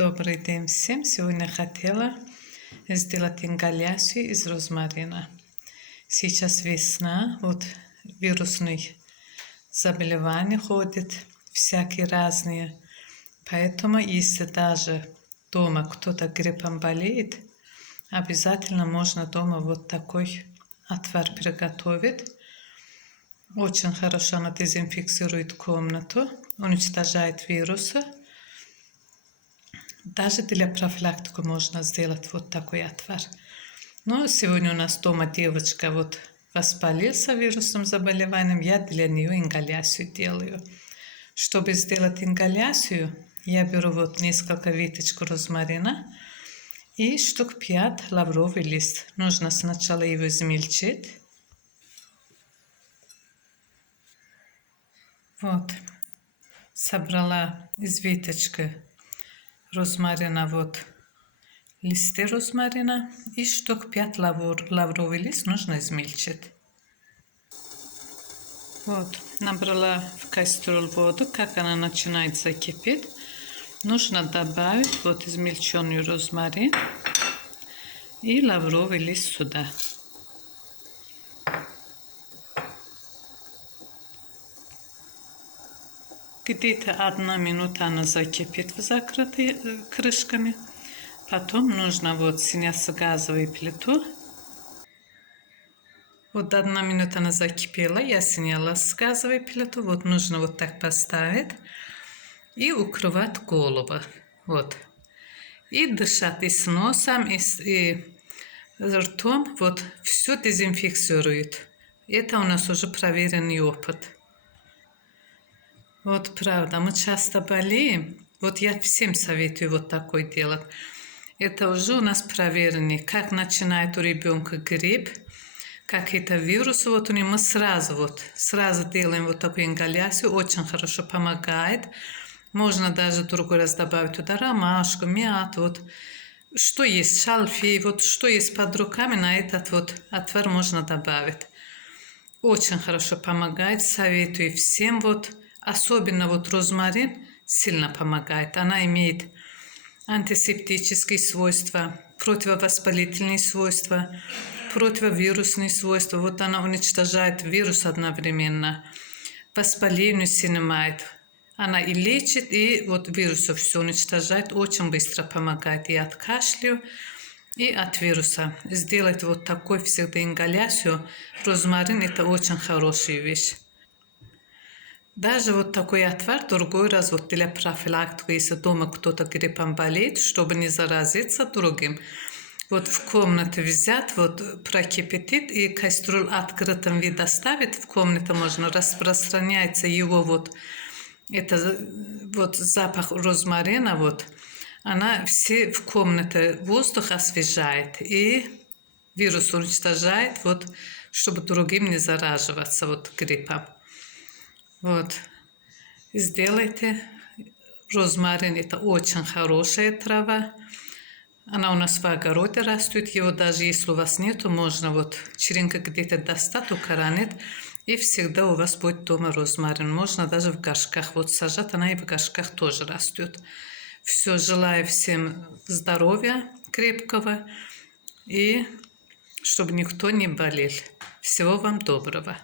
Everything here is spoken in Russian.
Добрый день всем! Сегодня хотела сделать ингаляцию из розмарина. Сейчас весна, вот вирусные заболевания ходят, всякие разные. Поэтому, если даже дома кто-то гриппом болеет, обязательно можно дома вот такой отвар приготовить. Очень хорошо она дезинфицирует комнату, уничтожает вирусы. Даже для профилактики можно сделать вот такой отвар. Но сегодня у нас дома девочка вот воспалился вирусным заболеванием, я для нее ингаляцию делаю. Чтобы сделать ингаляцию, я беру вот несколько веточек розмарина и штук 5 лавровый лист. Нужно сначала его измельчить. Вот, собрала из веточки розмарина вот листы розмарина и штук 5 лавровый лист нужно измельчить. Вот, набрала в кастрюлю воду, как она начинает закипеть, нужно добавить вот измельченный розмарин и лавровый лист сюда. Где-то 1 минута она закипит в закрытой крышками. Потом нужно вот снять с газовой плиты. Вот 1 минута она закипела, я сняла с газовой плиты. Вот нужно вот так поставить и укрывать голову. Вот. И дышать и с носом, и ртом. Вот все дезинфицирует. Это у нас уже проверенный опыт. Вот правда, мы часто болеем. Вот я всем советую вот такой делать. Это уже у нас проверенный. Как начинает у ребенка грипп, какие-то вирусы, вот у него мы сразу делаем вот такую ингаляцию. Очень хорошо помогает. Можно даже другой раз добавить туда ромашку, мяту, вот. Что есть, шалфей, вот что есть под руками, на этот вот отвар можно добавить. Очень хорошо помогает, советую всем вот. Особенно вот розмарин сильно помогает. Она имеет антисептические свойства, противовоспалительные свойства, противовирусные свойства. Вот она уничтожает вирус одновременно. Воспаление снимает. Она и лечит, и вот вирусы все уничтожает. Очень быстро помогает и от кашля, и от вируса. Сделать вот такой всегда ингаляцию. Розмарин это очень хорошая вещь. Даже вот такой отвар другой раз вот для профилактики, если дома кто-то гриппом болеет, чтобы не заразиться другим. Вот в комнате взять, вот прокипятить и кастрюлю открытым виде оставить в комнате можно, распространяется его вот, это вот запах розмарина, вот, она все в комнате воздух освежает и вирус уничтожает, вот, чтобы другим не зараживаться вот гриппом. Вот, сделайте. Розмарин это очень хорошая трава. Она у нас в огороде растет. Его даже если у вас нету, можно вот черенка где-то достать, укоронить. И всегда у вас будет дома розмарин. Можно даже в горшках вот сажать. Она и в горшках тоже растет. Все, желаю всем здоровья крепкого. И чтобы никто не болел. Всего вам доброго.